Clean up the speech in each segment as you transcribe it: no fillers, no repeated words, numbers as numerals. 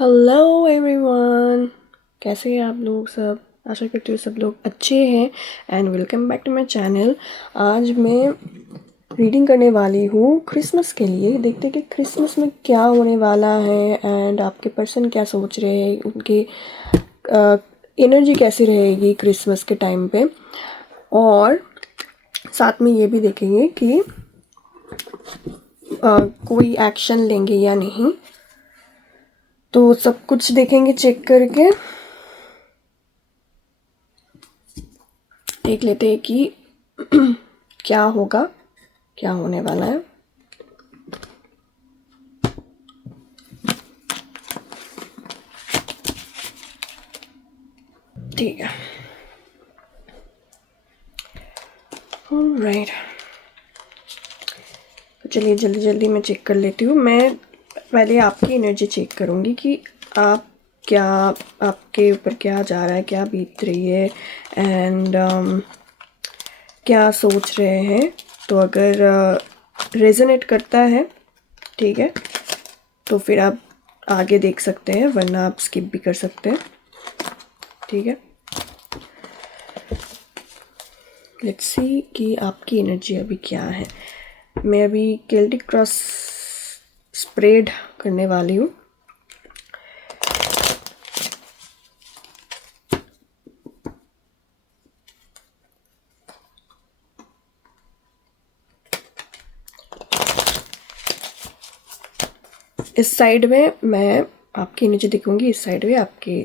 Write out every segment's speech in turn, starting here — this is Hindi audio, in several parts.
हेलो एवरीवन, कैसे हैं आप लोग सब। आशा करती हूँ सब लोग अच्छे हैं and welcome back to my channel. आज मैं रीडिंग करने वाली हूँ क्रिसमस के लिए। देखते हैं कि क्रिसमस में क्या होने वाला है एंड आपके पर्सन क्या सोच रहे हैं, उनकी एनर्जी कैसी रहेगी क्रिसमस के टाइम पे। और साथ में ये भी देखेंगे कि कोई एक्शन लेंगे या नहीं, तो सब कुछ देखेंगे चेक करके। देख लेते हैं कि क्या होगा, क्या होने वाला है। ठीक है, ऑलराइट। तो चलिए जल्दी जल्दी मैं चेक कर लेती हूँ। मैं पहले आपकी एनर्जी चेक करूँगी कि आप क्या, आपके ऊपर क्या जा रहा है, क्या बीत रही है एंड क्या सोच रहे हैं। तो अगर रेजोनेट करता है, ठीक है, तो फिर आप आगे देख सकते हैं, वरना आप स्किप भी कर सकते हैं। ठीक है, लेट्स सी कि आपकी एनर्जी अभी क्या है। मैं अभी केल्टिक क्रॉस स्प्रेड करने वाली हूँ। इस साइड में मैं आपकी एनर्जी दिखूंगी, इस साइड में आपके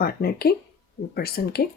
पार्टनर की, पर्सन की।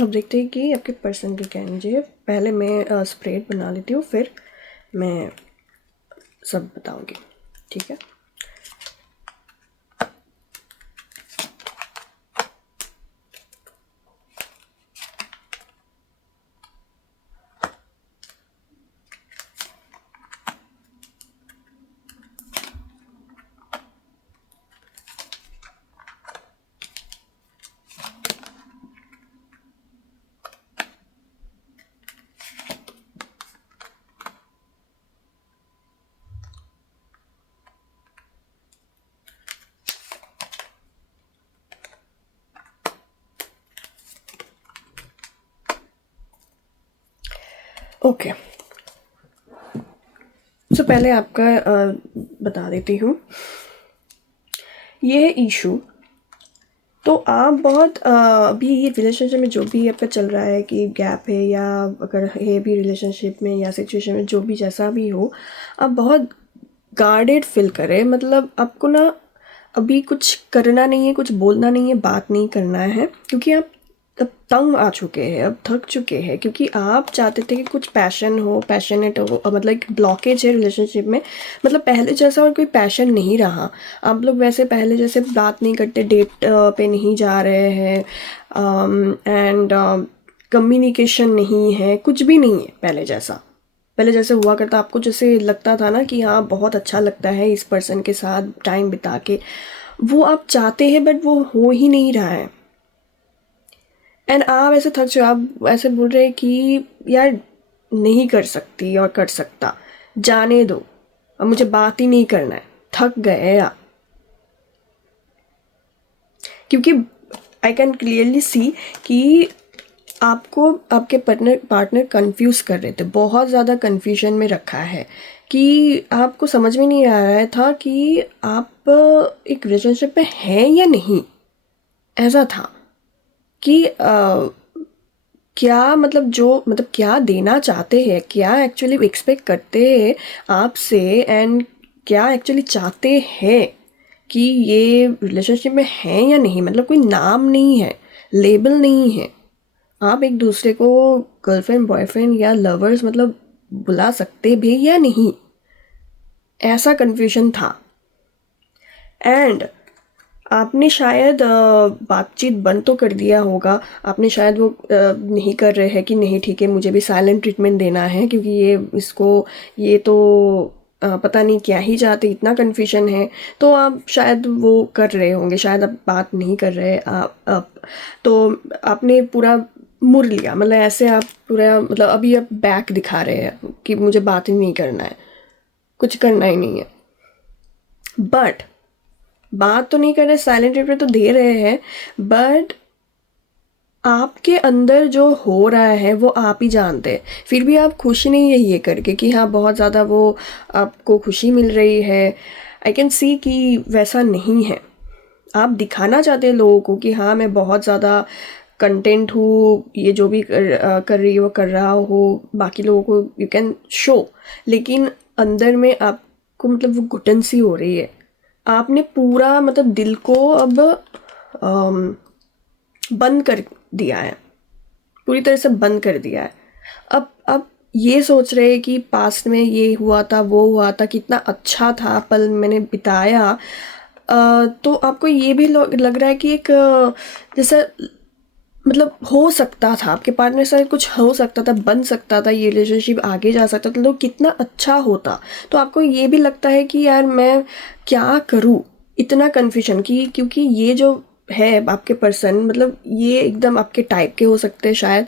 अब देखते हैं कि आपके पर्सन की क्या एनर्जी है। पहले मैं स्प्रेड बना लेती हूँ, फिर मैं सब बताऊंगी। ठीक है, ओके। तो पहले आपका बता देती हूँ। ये है इशू। तो आप बहुत अभी ये रिलेशनशिप में जो भी आपका चल रहा है कि गैप है, या अगर है भी रिलेशनशिप में या सिचुएशन में, जो भी जैसा भी हो, आप बहुत गार्डेड फील करें। मतलब आपको ना अभी कुछ करना नहीं है, कुछ बोलना नहीं है, बात नहीं करना है, क्योंकि आप अब तंग आ चुके हैं, अब थक चुके हैं। क्योंकि आप चाहते थे कि कुछ पैशन हो, पैशनेट हो, मतलब एक ब्लॉकेज है रिलेशनशिप में। मतलब पहले जैसा और कोई पैशन नहीं रहा। आप लोग वैसे पहले जैसे बात नहीं करते, डेट पे नहीं जा रहे हैं एंड कम्युनिकेशन नहीं है, कुछ भी नहीं है पहले जैसा। पहले जैसे हुआ करता, आपको जैसे लगता था ना कि हाँ बहुत अच्छा लगता है इस पर्सन के साथ टाइम बिता के, वो आप चाहते हैं बट वो हो ही नहीं रहा है। एंड आप ऐसे थक जाओ, आप ऐसे बोल रहे हैं कि यार नहीं कर सकती और कर सकता, जाने दो, अब मुझे बात ही नहीं करना है, थक गए आप। क्योंकि आई कैन क्लियरली सी कि आपको आपके पार्टनर कंफ्यूज कर रहे थे, बहुत ज़्यादा कंफ्यूजन में रखा है कि आपको समझ में नहीं आ रहा था कि आप एक रिलेशनशिप में हैं या नहीं। ऐसा था कि क्या मतलब क्या देना चाहते हैं, क्या एक्चुअली एक्सपेक्ट करते हैं आपसे, एंड क्या एक्चुअली चाहते हैं कि ये रिलेशनशिप में हैं या नहीं। मतलब कोई नाम नहीं है, लेबल नहीं है, आप एक दूसरे को गर्लफ्रेंड बॉयफ्रेंड या लवर्स मतलब बुला सकते भी या नहीं, ऐसा कन्फ्यूजन था। एंड आपने शायद बातचीत बंद तो कर दिया होगा, आपने शायद वो नहीं कर रहे हैं कि नहीं ठीक है मुझे भी साइलेंट ट्रीटमेंट देना है, क्योंकि ये तो पता नहीं क्या ही चाहते, इतना कन्फ्यूजन है। तो आप शायद वो कर रहे होंगे, शायद आप बात नहीं कर रहे आप तो आपने पूरा मुड़ लिया, मतलब ऐसे आप पूरा मतलब अभी आप बैक दिखा रहे हैं कि मुझे बात ही नहीं करना है, कुछ करना ही नहीं है। बट बात तो नहीं कर रहे, साइलेंट ट्रीटमेंट तो दे रहे हैं, बट आपके अंदर जो हो रहा है वो आप ही जानते हैं। फिर भी आप खुश नहीं है ये करके कि हाँ बहुत ज़्यादा वो आपको खुशी मिल रही है। आई कैन सी कि वैसा नहीं है। आप दिखाना चाहते हैं लोगों को कि हाँ मैं बहुत ज़्यादा कंटेंट हूँ, ये जो भी कर रही हो कर रहा हो, बाकी लोगों को यू कैन शो, लेकिन अंदर में आपको मतलब वो घुटन सी हो रही है। आपने पूरा मतलब दिल को अब बंद कर दिया है, पूरी तरह से बंद कर दिया है। अब ये सोच रहे हैं कि पास्ट में ये हुआ था वो हुआ था, कितना अच्छा था पल मैंने बिताया। तो आपको ये भी लग रहा है कि एक जैसा मतलब हो सकता था, आपके पार्टनर से कुछ हो सकता था, बन सकता था, ये रिलेशनशिप आगे जा सकता था, तो कितना अच्छा होता। तो आपको ये भी लगता है कि यार मैं क्या करूँ, इतना कन्फ्यूजन की, क्योंकि ये जो है आपके पर्सन मतलब ये एकदम आपके टाइप के हो सकते हैं।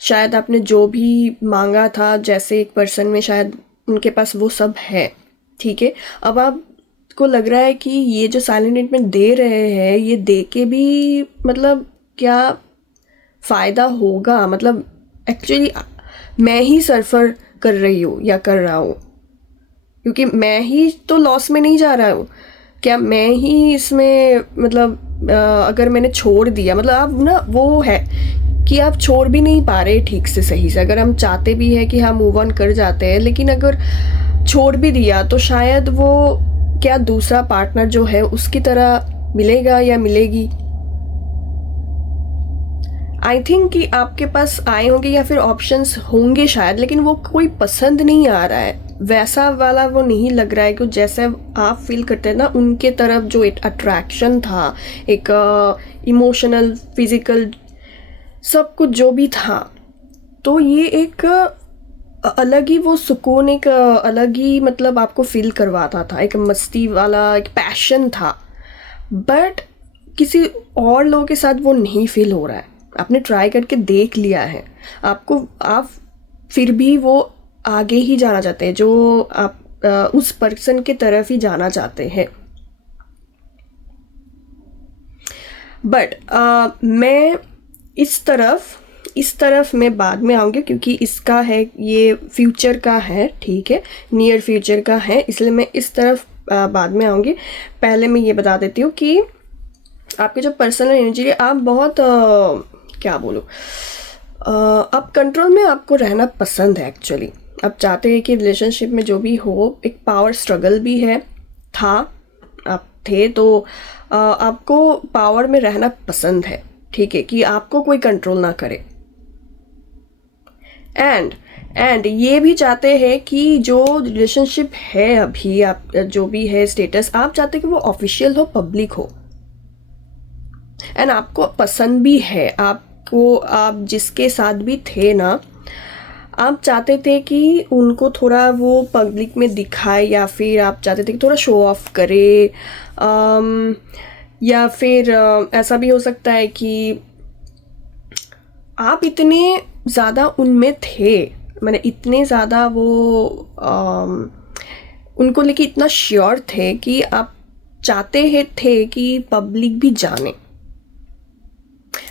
शायद आपने जो भी मांगा था जैसे एक पर्सन में, शायद उनके पास वो सब है, ठीक है। अब आपको लग रहा है कि ये जो साइलेंट ट्रीटमेंट दे रहे हैं, ये दे के भी मतलब क्या फ़ायदा होगा, मतलब एक्चुअली मैं ही सफ़र कर रही हूँ या कर रहा हूँ, क्योंकि मैं ही तो लॉस में नहीं जा रहा हूँ। क्या मैं ही इसमें मतलब अगर मैंने छोड़ दिया, मतलब अब ना वो है कि आप छोड़ भी नहीं पा रहे ठीक से, सही से। अगर हम चाहते भी हैं कि हम मूव ऑन कर जाते हैं, लेकिन अगर छोड़ भी दिया तो शायद वो क्या दूसरा पार्टनर जो है उसकी तरह मिलेगा या मिलेगी। आई थिंक कि आपके पास आए होंगे या फिर ऑप्शंस होंगे शायद, लेकिन वो कोई पसंद नहीं आ रहा है, वैसा वाला वो नहीं लग रहा है कि जैसे आप फील करते हैं ना उनके तरफ, जो एक अट्रैक्शन था, एक इमोशनल फिजिकल सब कुछ जो भी था। तो ये एक अलग ही वो सुकून, एक अलग ही मतलब आपको फील करवाता था, एक मस्ती वाला एक पैशन था। बट किसी और लोगों के साथ वो नहीं फील हो रहा है। आपने ट्राई करके देख लिया है, आप फिर भी वो आगे ही जाना चाहते हैं, जो आप उस पर्सन के तरफ ही जाना चाहते हैं। बट मैं इस तरफ मैं बाद में आऊँगी, क्योंकि इसका है, ये फ्यूचर का है, ठीक है, नियर फ्यूचर का है, इसलिए मैं इस तरफ बाद में आऊँगी। पहले मैं ये बता देती हूँ कि आपके जो पर्सनल एनर्जी है, आप बहुत क्या बोलूँ, आप कंट्रोल में आपको रहना पसंद है एक्चुअली। आप चाहते हैं कि रिलेशनशिप में जो भी हो, एक पावर स्ट्रगल भी है, आप थे तो आपको पावर में रहना पसंद है, ठीक है, कि आपको कोई कंट्रोल ना करे। एंड ये भी चाहते हैं कि जो रिलेशनशिप है अभी, आप जो भी है स्टेटस, आप चाहते हैं कि वो ऑफिशियल हो, पब्लिक हो, एंड आपको पसंद भी है। आपको, आप जिसके साथ भी थे ना, आप चाहते थे कि उनको थोड़ा वो पब्लिक में दिखाए, या फिर आप चाहते थे कि थोड़ा शो ऑफ करे, या फिर ऐसा भी हो सकता है कि आप इतने ज़्यादा उनमें थे, मैंने इतने ज़्यादा वो उनको लेके इतना श्योर थे कि आप चाहते थे कि पब्लिक भी जाने।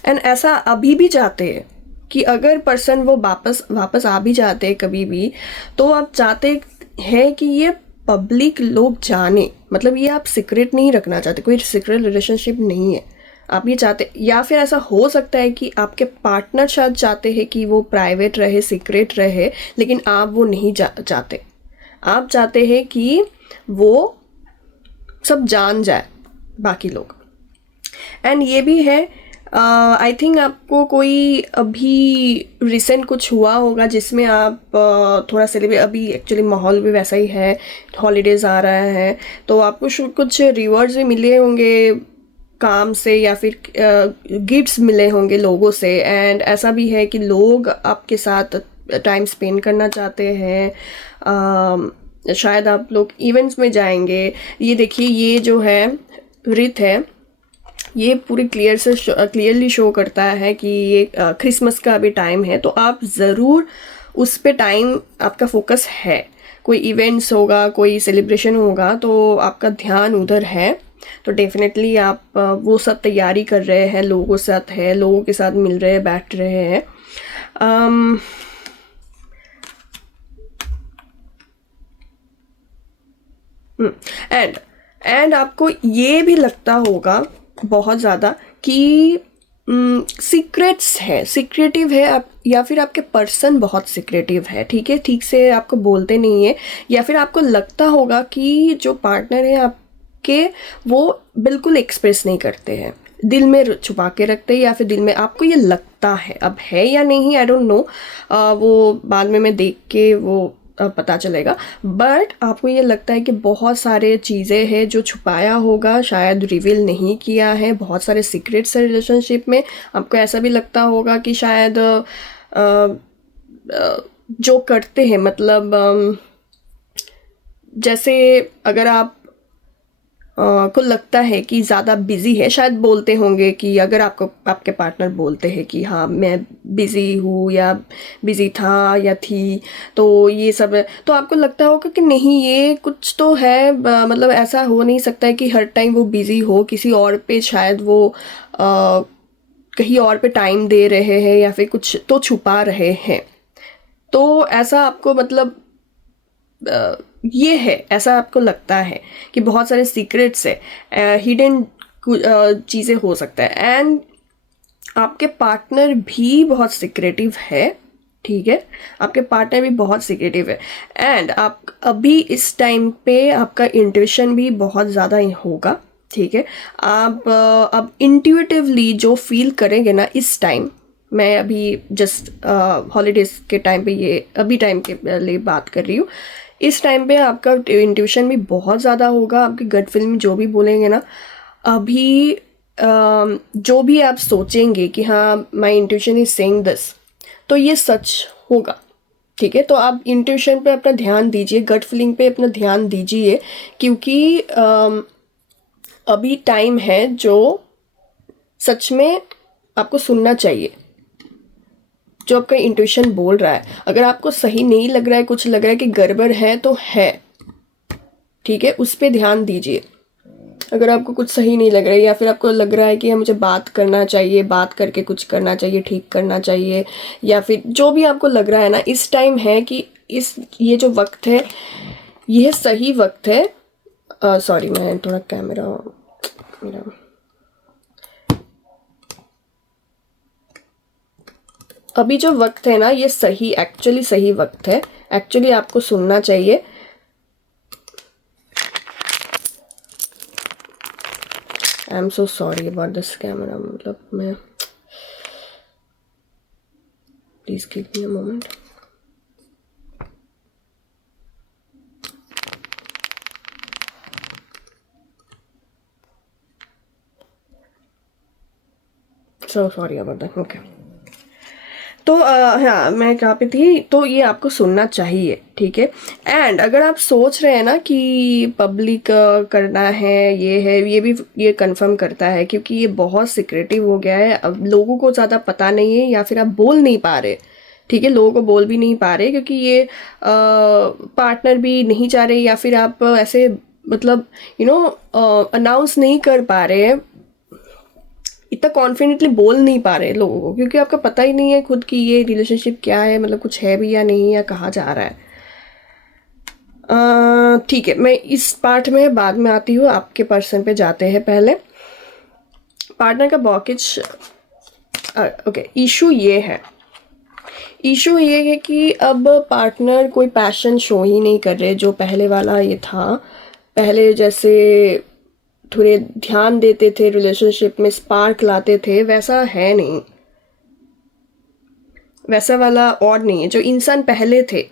एंड ऐसा अभी भी चाहते हैं कि अगर पर्सन वो वापस वापस आ भी जाते हैं कभी भी, तो आप चाहते हैं कि ये पब्लिक लोग जाने, मतलब ये आप सीक्रेट नहीं रखना चाहते, कोई सीक्रेट रिलेशनशिप नहीं है, आप ये चाहते, या फिर ऐसा हो सकता है कि आपके पार्टनर शायद चाहते हैं कि वो प्राइवेट रहे, सीक्रेट रहे, लेकिन आप वो नहीं चाहते, आप चाहते हैं कि वो सब जान जाए बाकी लोग। एंड ये भी है, आई थिंक आपको कोई अभी रिसेंट कुछ हुआ होगा जिसमें आप थोड़ा सेलिब्रेट, अभी एक्चुअली माहौल भी वैसा ही है, हॉलीडेज़ आ रहा है, तो आपको कुछ रिवॉर्ड्स भी मिले होंगे काम से, या फिर गिफ्ट्स मिले होंगे लोगों से। एंड ऐसा भी है कि लोग आपके साथ टाइम स्पेंड करना चाहते हैं, शायद आप लोग इवेंट्स में जाएंगे। ये देखिए, ये जो है रित है, ये पूरी क्लियरली शो करता है कि ये क्रिसमस का अभी टाइम है, तो आप ज़रूर उस पे टाइम, आपका फोकस है, कोई इवेंट्स होगा, कोई सेलिब्रेशन होगा, तो आपका ध्यान उधर है, तो डेफिनेटली आप वो सब तैयारी कर रहे हैं, लोगों के साथ मिल रहे हैं, बैठ रहे हैं। एंड आपको ये भी लगता होगा बहुत ज़्यादा कि सीक्रेट्स है, सीक्रेटिव है आप, या फिर आपके पर्सन बहुत सीक्रेटिव है, ठीक है, ठीक से आपको बोलते नहीं है, या फिर आपको लगता होगा कि जो पार्टनर है आपके वो बिल्कुल एक्सप्रेस नहीं करते हैं, दिल में छुपा के रखते हैं, या फिर दिल में, आपको ये लगता है, अब है या नहीं आई डोंट नो, वो बाद में मैं देख के वो पता चलेगा, बट आपको ये लगता है कि बहुत सारे चीज़ें हैं जो छुपाया होगा, शायद रिवील नहीं किया है, बहुत सारे सीक्रेट्स है रिलेशनशिप में। आपको ऐसा भी लगता होगा कि शायद जो करते हैं, मतलब जैसे अगर आप को लगता है कि ज़्यादा बिज़ी है, शायद बोलते होंगे कि अगर आपके पार्टनर बोलते हैं कि हाँ मैं बिज़ी हूँ या बिज़ी था या थी, तो ये सब है, तो आपको लगता होगा कि नहीं ये कुछ तो है, मतलब ऐसा हो नहीं सकता है कि हर टाइम वो बिज़ी हो, किसी और पे शायद वो कहीं और पे टाइम दे रहे हैं, या फिर कुछ तो छुपा रहे हैं, तो ऐसा आपको मतलब ये है, ऐसा आपको लगता है कि बहुत सारे सीक्रेट्स है, हिडन चीज़ें हो सकता है। एंड आपके पार्टनर भी बहुत सीक्रेटिव है, ठीक है, आपके पार्टनर भी बहुत सीक्रेटिव है, एंड आप अभी इस टाइम पे आपका इंट्यूशन भी बहुत ज़्यादा होगा, ठीक है, आप अब इंट्यूटिवली जो फील करेंगे ना इस टाइम, मैं अभी जस्ट हॉलीडेज़ के टाइम पे, ये अभी टाइम के लिए बात कर रही हूँ, इस टाइम पे आपका इंट्यूशन भी बहुत ज़्यादा होगा, आपकी गट फीलिंग जो भी बोलेंगे ना, अभी जो भी आप सोचेंगे कि हाँ माई इंट्यूशन इज सेइंग दिस, तो ये सच होगा, ठीक है, तो आप इंट्यूशन पे अपना ध्यान दीजिए, गट फीलिंग पे अपना ध्यान दीजिए, क्योंकि अभी टाइम है जो सच में आपको सुनना चाहिए, जो आपका इंट्यूशन बोल रहा है। अगर आपको सही नहीं लग रहा है, कुछ लग रहा है कि गड़बड़ है, तो है, ठीक है, उस पर ध्यान दीजिए। अगर आपको कुछ सही नहीं लग रहा है, या फिर आपको लग रहा है कि मुझे बात करना चाहिए, बात करके कुछ करना चाहिए, ठीक करना चाहिए, या फिर जो भी आपको लग रहा है ना, इस टाइम है कि ये जो वक्त है, यह सही वक्त है। सॉरी, मैं थोड़ा कैमरा मेरा, अभी जो वक्त है ना, ये एक्चुअली सही वक्त है, एक्चुअली आपको सुनना चाहिए। I am so sorry about this camera, मतलब मैं, please give me a moment. So sorry about that, okay. तो हाँ, मैं कहाँ पे थी, तो ये आपको सुनना चाहिए, ठीक है। एंड अगर आप सोच रहे हैं ना कि पब्लिक करना है, ये भी ये कंफर्म करता है, क्योंकि ये बहुत सिक्रेटिव हो गया है, अब लोगों को ज़्यादा पता नहीं है, या फिर आप बोल नहीं पा रहे, ठीक है, लोगों को बोल भी नहीं पा रहे, क्योंकि ये पार्टनर भी नहीं चाह रहे, या फिर आप ऐसे मतलब अनाउंस नहीं कर पा रहे हैं इतना कॉन्फिडेंटली बोल नहीं पा रहे लोगों को, क्योंकि आपका पता ही नहीं है खुद की ये रिलेशनशिप क्या है, मतलब कुछ है भी या नहीं, या कहाँ जा रहा है। ठीक है, मैं इस पार्ट में बाद में आती हूँ, आपके पर्सन पे जाते हैं पहले। पार्टनर का ब्लॉकेज, ओके, इशू ये है कि अब पार्टनर कोई पैशन शो ही नहीं कर रहे, जो पहले वाला ये था। पहले जैसे थोड़े ध्यान देते थे रिलेशनशिप में, स्पार्क लाते थे, वैसा है नहीं, वैसा वाला और नहीं है जो इंसान पहले थे।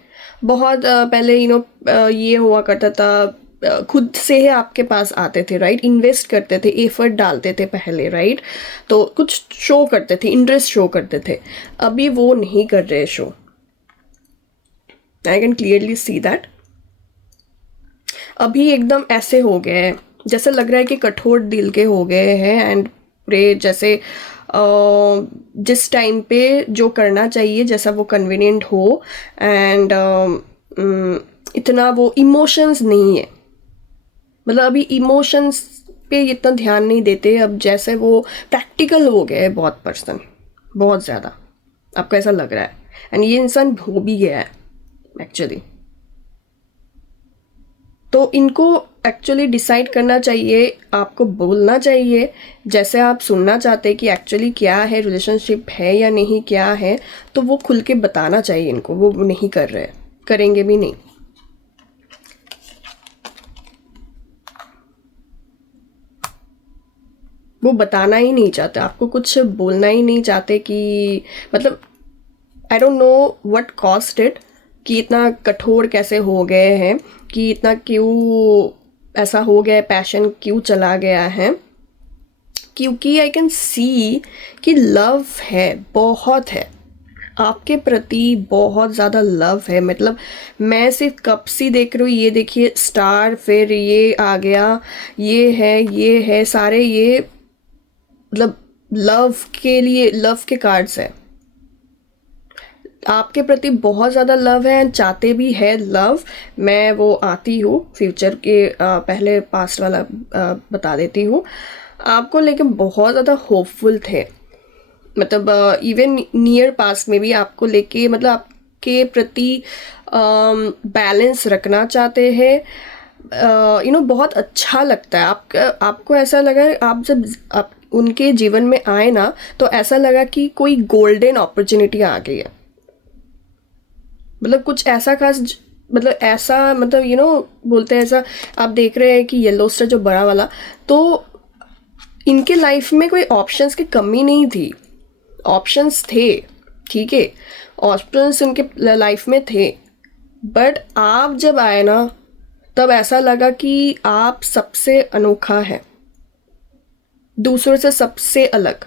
बहुत पहले ये हुआ करता था, खुद से ही आपके पास आते थे, राइट, इन्वेस्ट करते थे, एफर्ट डालते थे पहले, राइट, तो कुछ शो करते थे, इंटरेस्ट शो करते थे। अभी वो नहीं कर रहे show, I can clearly see that. अभी एकदम ऐसे हो गए हैं, जैसे लग रहा है कि कठोर दिल के हो गए हैं, एंड प्रे जैसे जिस टाइम पे जो करना चाहिए, जैसा वो कन्वीनियंट हो, एंड इतना वो इमोशंस नहीं है, मतलब अभी इमोशंस पे इतना ध्यान नहीं देते। अब जैसे वो प्रैक्टिकल हो गए हैं बहुत पर्सन, बहुत ज़्यादा, आपको ऐसा लग रहा है, एंड ये इंसान हो भी गया है एक्चुअली। तो इनको एक्चुअली डिसाइड करना चाहिए, आपको बोलना चाहिए जैसे आप सुनना चाहते हैं कि एक्चुअली क्या है, रिलेशनशिप है या नहीं, क्या है, तो वो खुल के बताना चाहिए इनको। वो नहीं कर रहे, करेंगे भी नहीं। वो बताना ही नहीं चाहते, आपको कुछ बोलना ही नहीं चाहते कि मतलब I don't know what cost it, कि इतना कठोर कैसे हो गए हैं, कि इतना क्यों ऐसा हो गया है, पैशन क्यों चला गया है। क्योंकि आई कैन सी कि लव है, बहुत है आपके प्रति, बहुत ज़्यादा लव है। मतलब मैं सिर्फ कप सी देख रही हूँ, ये देखिए स्टार, फिर ये आ गया, ये है सारे, ये मतलब लव के लिए, लव के कार्ड्स है। आपके प्रति बहुत ज़्यादा लव है, एंड चाहते भी है लव। मैं वो आती हूँ फ्यूचर के, पहले पास्ट वाला बता देती हूँ आपको, लेकिन बहुत ज़्यादा होपफुल थे। मतलब इवन नियर पास्ट में भी आपको लेके, मतलब आपके प्रति बैलेंस रखना चाहते हैं। बहुत अच्छा लगता है आपको ऐसा लगा, आप जब आप उनके जीवन में आए ना, तो ऐसा लगा कि कोई गोल्डन अपॉर्चुनिटी आ गई है। मतलब कुछ ऐसा खास, मतलब ऐसा, मतलब बोलते हैं ऐसा, आप देख रहे हैं कि येलो स्टार जो बड़ा वाला, तो इनके लाइफ में कोई ऑप्शंस की कमी नहीं थी, ऑप्शंस थे, ठीक है, ऑप्शंस उनके लाइफ में थे। बट आप जब आए ना, तब ऐसा लगा कि आप सबसे अनोखा है, दूसरों से सबसे अलग,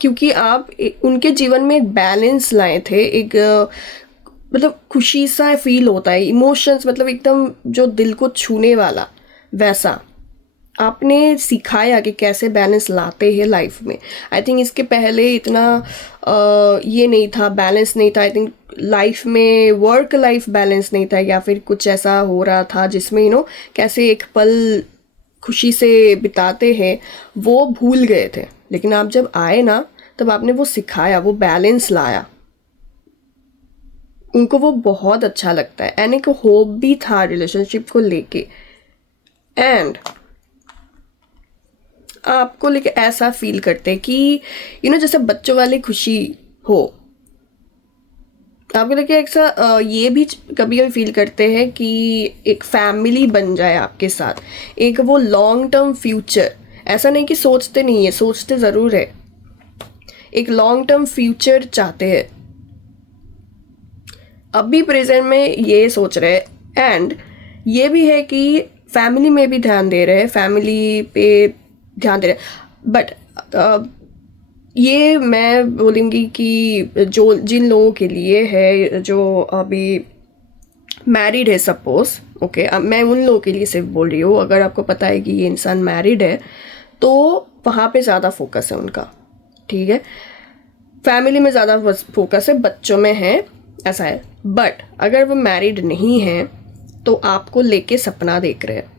क्योंकि आप उनके जीवन में एक बैलेंस लाए थे, एक मतलब खुशी सा फील होता है, इमोशंस, मतलब एकदम जो दिल को छूने वाला, वैसा आपने सिखाया कि कैसे बैलेंस लाते हैं लाइफ में। आई थिंक इसके पहले इतना ये नहीं था, बैलेंस नहीं था। आई थिंक लाइफ में वर्क लाइफ बैलेंस नहीं था, या फिर कुछ ऐसा हो रहा था जिसमें कैसे एक पल खुशी से बिताते हैं वो भूल गए थे। लेकिन आप जब आए ना, तब आपने वो सिखाया, वो बैलेंस लाया, उनको वो बहुत अच्छा लगता है, एंड एक होप भी था रिलेशनशिप को लेके, एंड आपको लेके ऐसा फील करते कि जैसे बच्चों वाली खुशी हो, आपको लेके ऐसा ये भी कभी कभी फील करते हैं कि एक फैमिली बन जाए आपके साथ, एक वो लॉन्ग टर्म फ्यूचर। ऐसा नहीं कि सोचते नहीं है, सोचते ज़रूर है, एक लॉन्ग टर्म फ्यूचर चाहते हैं। अभी प्रेजेंट में ये सोच रहे हैं, एंड ये भी है कि फैमिली में भी ध्यान दे रहे हैं, फैमिली पे ध्यान दे रहे हैं। बट ये मैं बोलूँगी कि जो जिन लोगों के लिए है, जो अभी मैरिड है सपोज, ओके, अब मैं उन लोगों के लिए सिर्फ बोल रही हूँ। अगर आपको पता है कि ये इंसान मैरिड है, तो वहाँ पे ज़्यादा फोकस है उनका, ठीक है, फैमिली में ज़्यादा फोकस है, बच्चों में है, ऐसा है। बट अगर वो मैरिड नहीं है, तो आपको लेके सपना देख रहे हैं,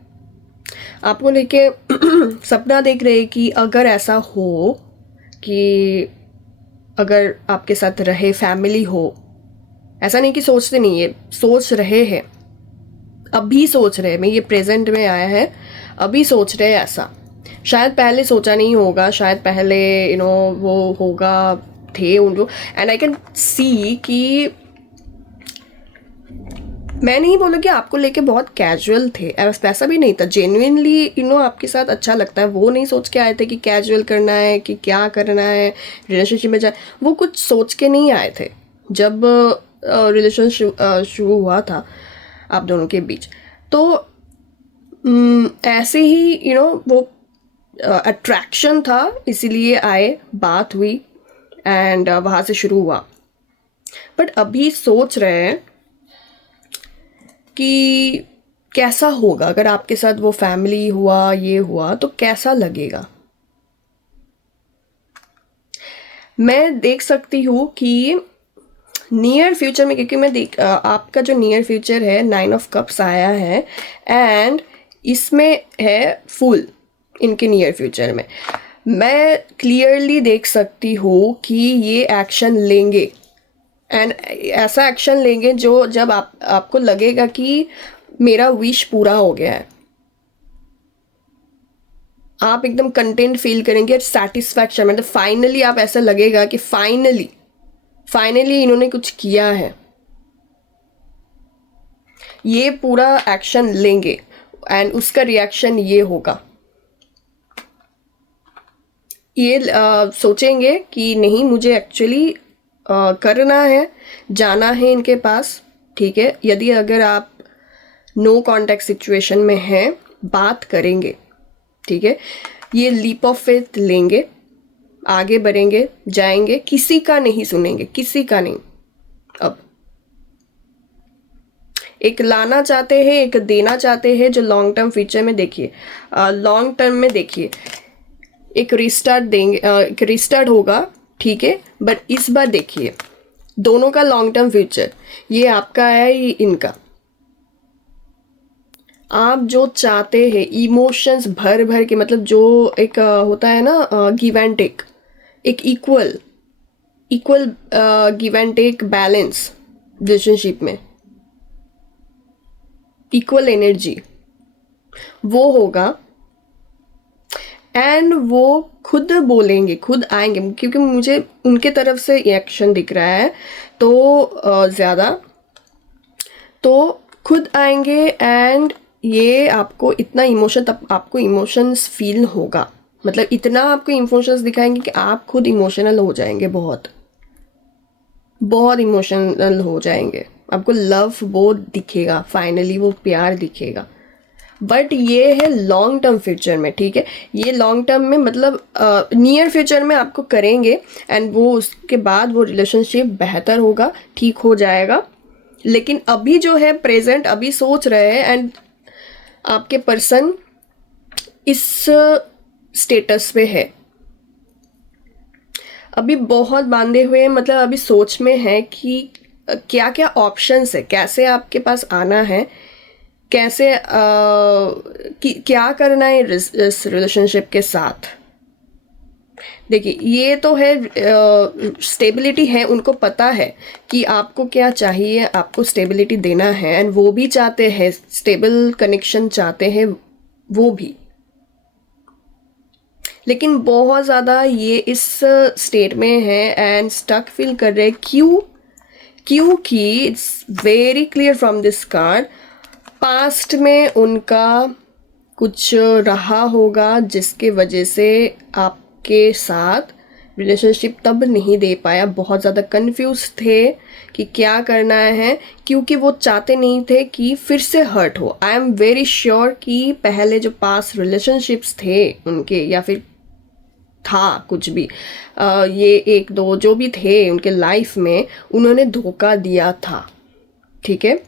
आपको लेके सपना देख रहे हैं कि अगर ऐसा हो कि अगर आपके साथ रहे, फैमिली हो, ऐसा नहीं कि सोचते नहीं है, सोच रहे हैं, अभी सोच रहे हैं, मैं ये प्रेजेंट में आया है, अभी सोच रहे हैं ऐसा। शायद पहले सोचा नहीं होगा, शायद पहले वो होगा, थे उनको। एंड आई कैन सी कि मैं नहीं बोलूँ कि आपको लेके बहुत कैजुअल थे, वैसा भी नहीं था, जेन्युइनली आपके साथ अच्छा लगता है, वो नहीं सोच के आए थे कि कैजुअल करना है, कि क्या करना है, रिलेशनशिप में जाए, वो कुछ सोच के नहीं आए थे जब रिलेशनशिप शुरू हुआ था आप दोनों के बीच। तो ऐसे ही वो अट्रैक्शन था, इसीलिए आए, बात हुई एंड वहाँ से शुरू हुआ। बट अभी सोच रहे हैं कि कैसा होगा अगर आपके साथ वो फैमिली हुआ, ये हुआ तो कैसा लगेगा। मैं देख सकती हूँ कि नियर फ्यूचर में, क्योंकि मैं आपका जो नियर फ्यूचर है 9 ऑफ कप्स आया है एंड इसमें है फुल इनके नियर फ्यूचर में, मैं क्लियरली देख सकती हूँ कि ये एक्शन लेंगे एंड ऐसा एक्शन लेंगे जो जब आपको लगेगा कि मेरा विश पूरा हो गया है, आप एकदम कंटेंट फील करेंगे, सेटिस्फैक्शन, मतलब फाइनली आप ऐसा लगेगा कि फाइनली इन्होंने कुछ किया है, ये पूरा एक्शन लेंगे एंड उसका रिएक्शन ये होगा। ये सोचेंगे कि नहीं, मुझे एक्चुअली करना है, जाना है इनके पास, ठीक है। यदि अगर आप नो कॉन्टैक्ट सिचुएशन में हैं, बात करेंगे, ठीक है, ये लीप ऑफ फेथ लेंगे, आगे बढ़ेंगे, जाएंगे, किसी का नहीं सुनेंगे, किसी का नहीं। अब एक लाना चाहते हैं, एक देना चाहते हैं, जो लॉन्ग टर्म फ्यूचर में देखिए, लॉन्ग टर्म में देखिए एक रिस्टार्ट देंगे, एक रिस्टार्ट होगा, ठीक है। बट इस बार देखिए दोनों का लॉन्ग टर्म फ्यूचर, ये आपका है, ये इनका। आप जो चाहते हैं, इमोशंस भर भर के, मतलब जो एक होता है ना गिव एंड टेक, एक equal give and take balance relationship में, इक्वल एनर्जी वो होगा एंड वो खुद बोलेंगे, खुद आएंगे, क्योंकि मुझे उनके तरफ से एक्शन दिख रहा है तो ज़्यादा, तो खुद आएंगे एंड ये आपको इतना इमोशन, तब आपको इमोशंस फील होगा, मतलब इतना आपको इमोशंस दिखाएंगे कि आप खुद इमोशनल हो जाएंगे, बहुत बहुत इमोशनल हो जाएंगे, आपको लव वो दिखेगा, फाइनली वो प्यार दिखेगा। बट ये है लॉन्ग टर्म फ्यूचर में, ठीक है, ये लॉन्ग टर्म में, मतलब नियर फ्यूचर में आपको करेंगे एंड वो उसके बाद वो रिलेशनशिप बेहतर होगा, ठीक हो जाएगा। लेकिन अभी जो है प्रेजेंट, अभी सोच रहे हैं एंड आपके पर्सन इस स्टेटस पे है, अभी बहुत बांधे हुए, मतलब अभी सोच में है कि क्या क्या ऑप्शंस है, कैसे आपके पास आना है, कैसे क्या करना है इस रिलेशनशिप के साथ। देखिए ये तो है, स्टेबिलिटी है, उनको पता है कि आपको क्या चाहिए, आपको स्टेबिलिटी देना है एंड वो भी चाहते हैं, स्टेबल कनेक्शन चाहते हैं वो भी। लेकिन बहुत ज़्यादा ये इस स्टेट में है एंड स्टक फील कर रहे, क्योंकि it's very clear from this card, past में उनका कुछ रहा होगा जिसके वजह से आपके साथ रिलेशनशिप तब नहीं दे पाया, बहुत ज़्यादा कंफ्यूज थे कि क्या करना है, क्योंकि वो चाहते नहीं थे कि फिर से हर्ट हो। आई एम वेरी श्योर कि पहले जो पास्ट रिलेशनशिप्स थे उनके, या फिर था कुछ भी, ये एक दो जो भी थे उनके लाइफ में, उन्होंने धोखा दिया था, ठीक है,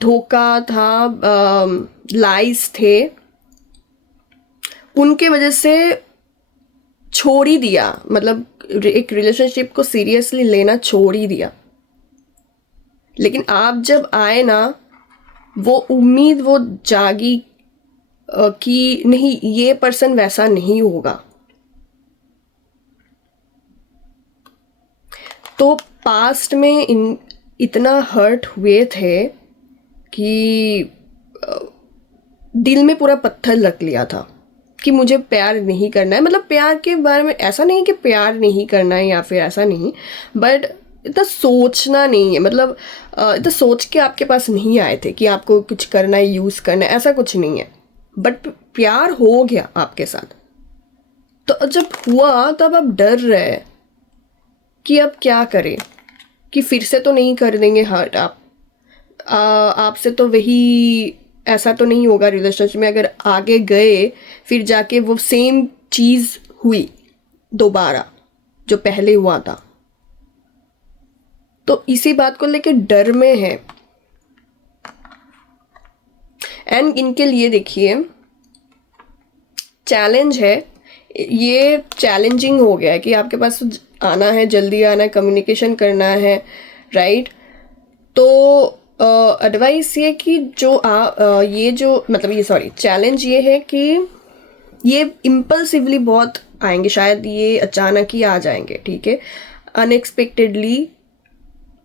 धोखा था, लाइज थे, उनके वजह से छोड़ ही दिया, मतलब एक रिलेशनशिप को सीरियसली लेना छोड़ ही दिया। लेकिन आप जब आए ना, वो उम्मीद वो जागी कि नहीं ये पर्सन वैसा नहीं होगा। तो पास्ट में इतना हर्ट हुए थे कि दिल में पूरा पत्थर रख लिया था कि मुझे प्यार नहीं करना है। मतलब प्यार के बारे में ऐसा नहीं कि प्यार नहीं करना है या फिर ऐसा नहीं, बट इतना सोचना नहीं है। मतलब इतना सोच के आपके पास नहीं आए थे कि आपको कुछ करना है, यूज़ करना है, ऐसा कुछ नहीं है। बट प्यार हो गया आपके साथ, तो जब हुआ तब आप डर रहे कि अब क्या करें, कि फिर से तो नहीं कर देंगे हर्ट आप, आपसे तो वही ऐसा तो नहीं होगा रिलेशनशिप में। अगर आगे गए फिर जाके वो सेम चीज़ हुई दोबारा जो पहले हुआ था, तो इसी बात को लेके डर में है। एंड इनके लिए देखिए चैलेंज है, ये चैलेंजिंग हो गया है कि आपके पास आना है, जल्दी आना है, कम्युनिकेशन करना है, राइट। तो एडवाइस ये कि जो ये जो मतलब ये सॉरी चैलेंज ये है कि ये इम्पल्सिवली बहुत आएंगे, शायद ये अचानक ही आ जाएंगे, ठीक है। अनएक्सपेक्टेडली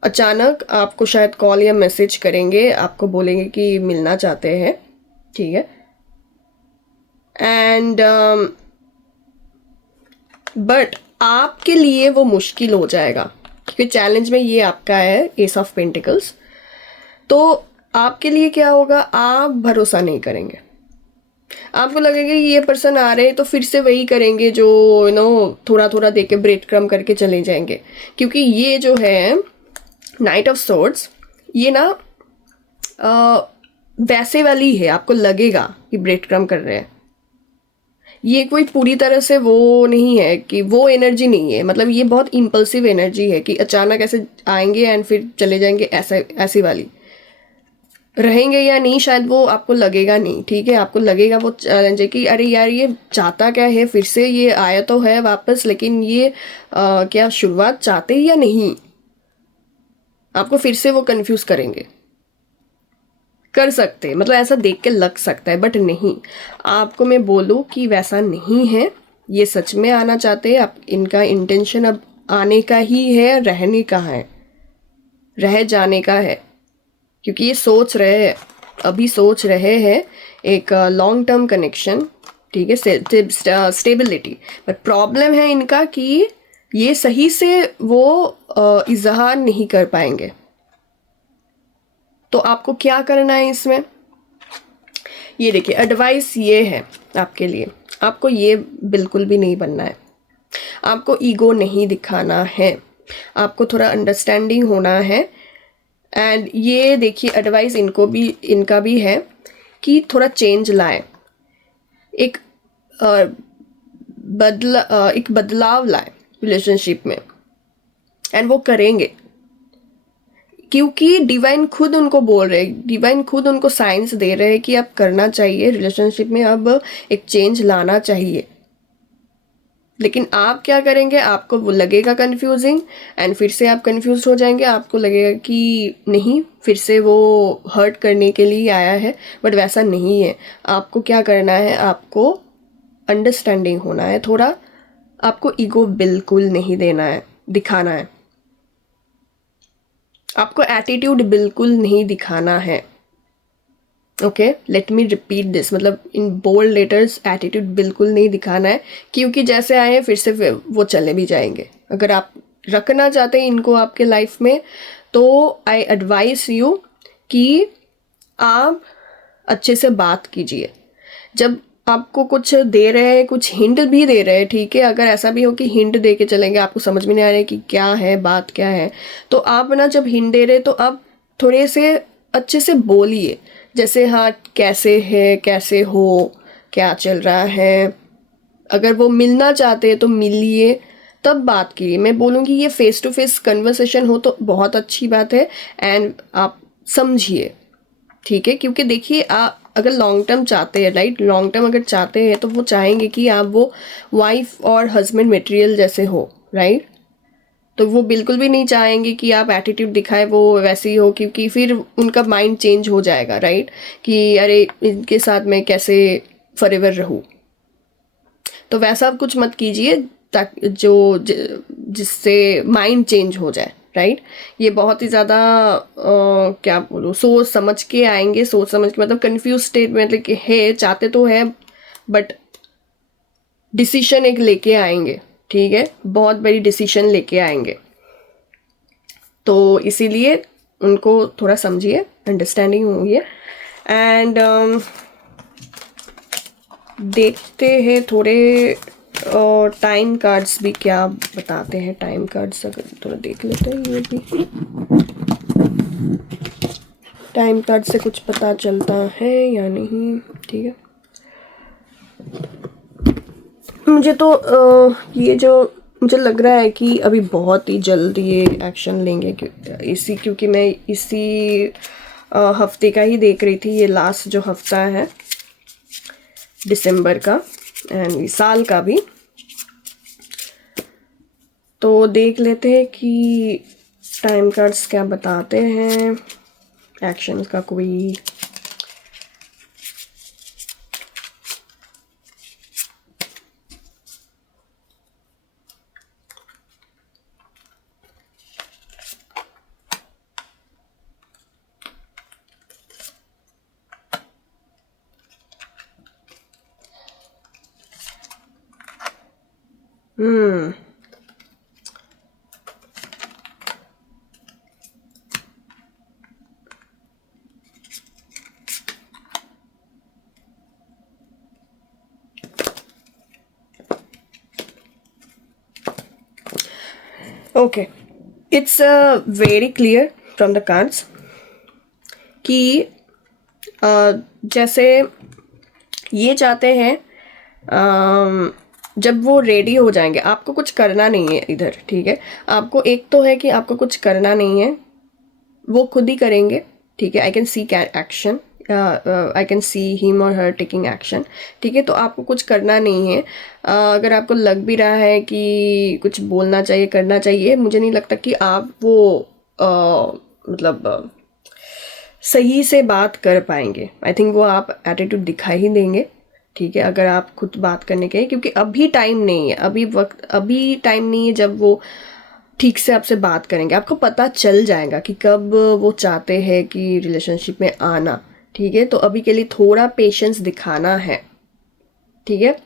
अचानक आपको शायद कॉल या मैसेज करेंगे, आपको बोलेंगे कि मिलना चाहते हैं, ठीक है। एंड बट आपके लिए वो मुश्किल हो जाएगा क्योंकि चैलेंज में ये आपका है एस ऑफ पेंटिकल्स। तो आपके लिए क्या होगा, आप भरोसा नहीं करेंगे। आपको लगेगा कि ये पर्सन आ रहे हैं तो फिर से वही करेंगे जो थोड़ा थोड़ा दे के ब्रेड क्रम करके चले जाएंगे। क्योंकि ये जो है नाइट ऑफ सोर्ड्स, ये ना वैसे वाली है, आपको लगेगा कि ब्रेड क्रम कर रहे हैं। ये कोई पूरी तरह से वो नहीं है कि वो एनर्जी नहीं है। मतलब ये बहुत इम्पल्सिव एनर्जी है कि अचानक ऐसे आएंगे एंड फिर चले जाएंगे, ऐसा ऐसी वाली। रहेंगे या नहीं शायद वो आपको लगेगा नहीं, ठीक है। आपको लगेगा वो चैलेंज है कि अरे यार ये चाहता क्या है, फिर से ये आया तो है वापस, लेकिन ये क्या शुरुआत चाहते ही या नहीं, आपको फिर से वो कंफ्यूज करेंगे, कर सकते, मतलब ऐसा देख के लग सकता है, बट नहीं। आपको मैं बोलूँ कि वैसा नहीं है, ये सच में आना चाहते हैं। आप इनका इंटेंशन अब आने का ही है, रहने का है, रह जाने का है। क्योंकि ये सोच रहे हैं, अभी सोच रहे हैं एक लॉन्ग टर्म कनेक्शन, ठीक है, स्टेबिलिटी। बट प्रॉब्लम है इनका कि ये सही से वो इजहार नहीं कर पाएंगे। तो आपको क्या करना है इसमें, ये देखिए एडवाइस ये है आपके लिए, आपको ये बिल्कुल भी नहीं बनना है, आपको ईगो नहीं दिखाना है, आपको थोड़ा अंडरस्टैंडिंग होना है। एंड ये देखिए एडवाइस इनका भी है कि थोड़ा चेंज लाए, एक एक बदलाव लाए रिलेशनशिप में, एंड वो करेंगे क्योंकि डिवाइन खुद उनको बोल रहे हैं, डिवाइन खुद उनको साइंस दे रहे हैं कि अब करना चाहिए रिलेशनशिप में, अब एक चेंज लाना चाहिए। लेकिन आप क्या करेंगे, आपको वो लगेगा कंफ्यूजिंग एंड फिर से आप कंफ्यूज हो जाएंगे। आपको लगेगा कि नहीं, फिर से वो हर्ट करने के लिए आया है, बट वैसा नहीं है। आपको क्या करना है, आपको अंडरस्टैंडिंग होना है थोड़ा, आपको ईगो बिल्कुल नहीं देना है, दिखाना है। आपको एटीट्यूड बिल्कुल नहीं दिखाना है। Okay, let me repeat this, मतलब इन बोल्ड लेटर्स, एटीट्यूड बिल्कुल नहीं दिखाना है। क्योंकि जैसे आए हैं फिर से वो चले भी जाएंगे। अगर आप रखना चाहते हैं इनको आपके लाइफ में, तो आई एडवाइस यू कि आप अच्छे से बात कीजिए। जब आपको कुछ दे रहे हैं, कुछ हिंट भी दे रहे हैं, ठीक है, अगर ऐसा भी हो कि हिंट दे के चलेंगे, आपको समझ में नहीं आ रहा है कि क्या है, बात क्या है, तो आप ना जब हिंट दे रहे तो आप थोड़े से अच्छे से बोलिए। जैसे हाँ कैसे है, कैसे हो, क्या चल रहा है। अगर वो मिलना चाहते हैं तो मिलिए, तब बात कीजिए। मैं बोलूँगी ये फेस टू फेस कन्वर्सेशन हो तो बहुत अच्छी बात है, एंड आप समझिए, ठीक है। क्योंकि देखिए आप अगर लॉन्ग टर्म चाहते हैं, राइट, लॉन्ग टर्म अगर चाहते हैं तो वो चाहेंगे कि आप वो वाइफ और हस्बैंड मटेरियल जैसे हो, राइट। तो वो बिल्कुल भी नहीं चाहेंगे कि आप एटीट्यूड दिखाए वो वैसी हो, क्योंकि फिर उनका माइंड चेंज हो जाएगा, राइट, कि अरे इनके साथ मैं कैसे फॉरएवर रहूँ। तो वैसा कुछ मत कीजिए ताकि जिससे माइंड चेंज हो जाए, राइट। ये बहुत ही ज़्यादा क्या बोलूँ, सोच समझ के आएंगे, सोच समझ के मतलब कंफ्यूज स्टेट में, मतलब कि है चाहते तो है बट डिसीजन एक लेके आएंगे, ठीक है, बहुत बड़ी डिसीजन लेके आएंगे। तो इसीलिए उनको थोड़ा समझिए, अंडरस्टैंडिंग होगी। एंड देखते हैं थोड़े टाइम कार्ड्स भी क्या बताते हैं। टाइम कार्ड्स अगर थोड़ा देख लेते हैं, ये भी टाइम कार्ड से कुछ पता चलता है या नहीं, ठीक है। मुझे तो ये जो मुझे लग रहा है कि अभी बहुत ही जल्द ये एक्शन लेंगे, क्योंकि मैं इसी हफ्ते का ही देख रही थी, ये लास्ट जो हफ्ता है दिसंबर का एंड साल का भी। तो देख लेते हैं कि टाइम कार्ड्स क्या बताते हैं, एक्शंस का कोई। Okay, it's very clear from the cards कि जैसे ये चाहते हैं जब वो रेडी हो जाएंगे, आपको कुछ करना नहीं है इधर, ठीक है। आपको एक तो है कि आपको कुछ करना नहीं है, वो खुद ही करेंगे, ठीक है। I can see action, I can see him और हर टेकिंग एक्शन, ठीक है। तो आपको कुछ करना नहीं है। अगर आपको लग भी रहा है कि कुछ बोलना चाहिए, करना चाहिए, मुझे नहीं लगता कि आप वो मतलब सही से बात कर पाएंगे। आई थिंक वो आप एटीट्यूड दिखा ही देंगे, ठीक है, अगर आप खुद बात करने के, क्योंकि अभी टाइम नहीं है, अभी टाइम नहीं है जब वो ठीक से आपसे बात करेंगे। आपको पता चल जाएगा कि कब वो चाहते हैं कि रिलेशनशिप में आना, ठीक है। तो अभी के लिए थोड़ा पेशेंस दिखाना है, ठीक है।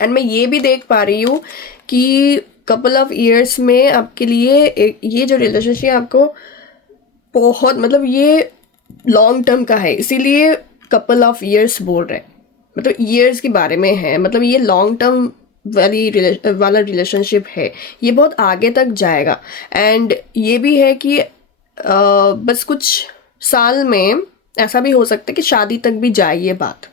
एंड मैं ये भी देख पा रही हूँ कि कपल ऑफ इयर्स में आपके लिए ये जो रिलेशनशिप आपको बहुत मतलब ये लॉन्ग टर्म का है, इसीलिए कपल ऑफ इयर्स बोल रहे हैं, मतलब ईयर्स के बारे में है, मतलब ये लॉन्ग टर्म वाला रिलेशनशिप है, ये बहुत आगे तक जाएगा। एंड ये भी है कि बस कुछ साल में ऐसा भी हो सकता है कि शादी तक भी जाए ये बात,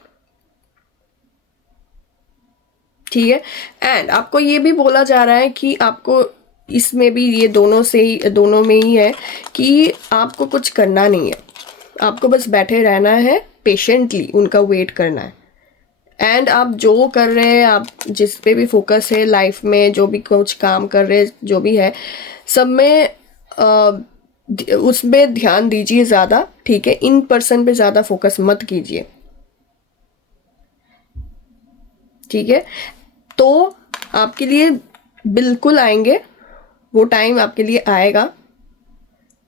ठीक है। एंड आपको ये भी बोला जा रहा है कि आपको इसमें भी ये दोनों में ही है कि आपको कुछ करना नहीं है, आपको बस बैठे रहना है, पेशेंटली उनका वेट करना है। एंड आप जो कर रहे हैं, आप जिस पे भी फोकस है लाइफ में, जो भी कुछ काम कर रहे हैं, जो भी है, सब में उसमें ध्यान दीजिए ज़्यादा, ठीक है। इन पर्सन पे ज़्यादा फोकस मत कीजिए, ठीक है। तो आपके लिए बिल्कुल आएंगे, वो टाइम आपके लिए आएगा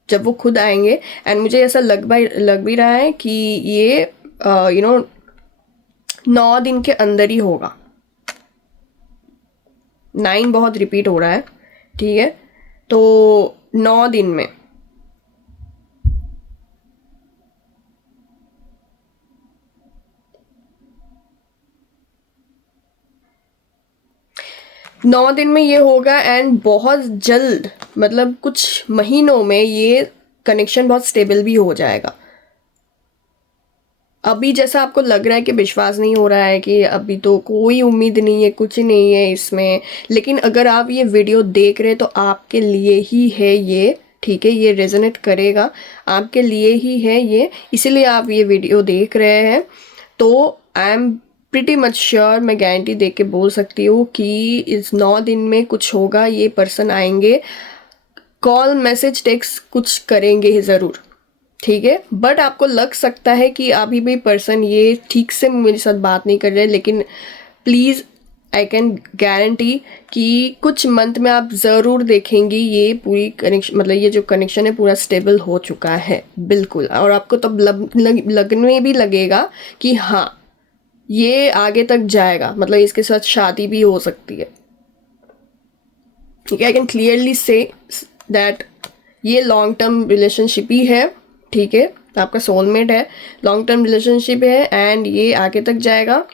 जब वो खुद आएंगे। एंड मुझे ऐसा लग भी रहा है कि ये 9 दिन के अंदर ही होगा। 9 बहुत रिपीट हो रहा है, ठीक है। तो 9 दिन में, ये होगा। एंड बहुत जल्द, मतलब कुछ महीनों में ये कनेक्शन बहुत स्टेबल भी हो जाएगा। अभी जैसा आपको लग रहा है कि विश्वास नहीं हो रहा है कि अभी तो कोई उम्मीद नहीं है, कुछ नहीं है इसमें, लेकिन अगर आप ये वीडियो देख रहे हैं तो आपके लिए ही है ये, ठीक है। ये रेजोनेट करेगा, आपके लिए ही है ये, इसीलिए आप ये वीडियो देख रहे हैं। तो I am pretty much sure, मैं गारंटी दे के बोल सकती हूँ कि इस 9 दिन में कुछ होगा। ये पर्सन आएंगे, कॉल मैसेज टेक्स्ट कुछ करेंगे ही ज़रूर, ठीक है। बट आपको लग सकता है कि अभी भी पर्सन ये ठीक से मेरे साथ बात नहीं कर रहे, लेकिन प्लीज़ आई कैन गारंटी कि कुछ मंथ में आप ज़रूर देखेंगी ये पूरी कनेक्शन, मतलब ये जो कनेक्शन है पूरा स्टेबल हो चुका है बिल्कुल। और आपको तब लगने भी लगेगा कि हाँ ये आगे तक जाएगा, मतलब इसके साथ शादी भी हो सकती है। ठीक है, I can clearly say that ये लॉन्ग टर्म रिलेशनशिप ही है। ठीक है, आपका सोलमेट है, लॉन्ग टर्म रिलेशनशिप है एंड ये आगे तक जाएगा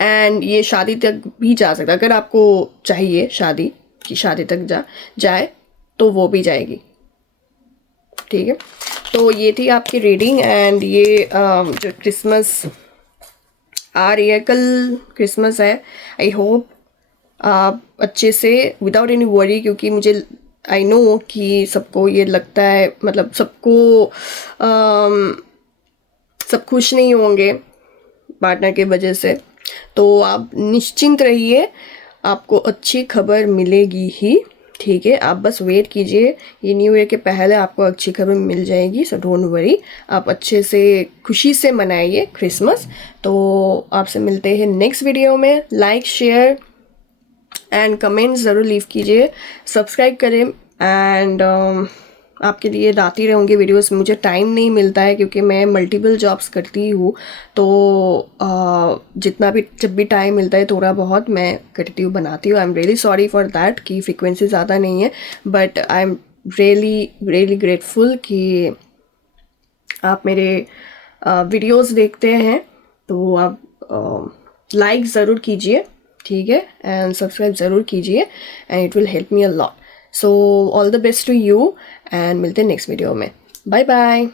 एंड ये शादी तक भी जा सकता है। अगर आपको चाहिए शादी कि शादी तक जाए तो वो भी जाएगी। ठीक है, तो ये थी आपकी रीडिंग एंड ये जो क्रिसमस आ रही है, कल क्रिसमस है। आई होप आप अच्छे से विदाउट एनी वरी, क्योंकि मुझे आई नो कि सबको ये लगता है, मतलब सब खुश नहीं होंगे पार्टनर के वजह से, तो आप निश्चिंत रहिए, आपको अच्छी खबर मिलेगी ही। ठीक है, आप बस वेट कीजिए, ये न्यू ईयर के पहले आपको अच्छी खबर मिल जाएगी। सो डोंट वरी, आप अच्छे से खुशी से मनाइए क्रिसमस। तो आपसे मिलते हैं नेक्स्ट वीडियो में। लाइक शेयर एंड कमेंट ज़रूर लीव कीजिए, सब्सक्राइब करें एंड आपके लिए लाती रहूँगी वीडियोस। मुझे टाइम नहीं मिलता है क्योंकि मैं मल्टीपल जॉब्स करती हूँ, तो जब भी टाइम मिलता है थोड़ा बहुत मैं करती हूँ, बनाती हूँ। I am really sorry for that कि फ्रीक्वेंसी ज़्यादा नहीं है, but I am really grateful कि आप मेरे वीडियोस देखते हैं। तो आप लाइक ज़रूर कीजिए, ठीक है, एंड सब्सक्राइब ज़रूर कीजिए and it will help me a lot. So all the best to you and मिलते हैं नेक्स्ट वीडियो में। Bye bye.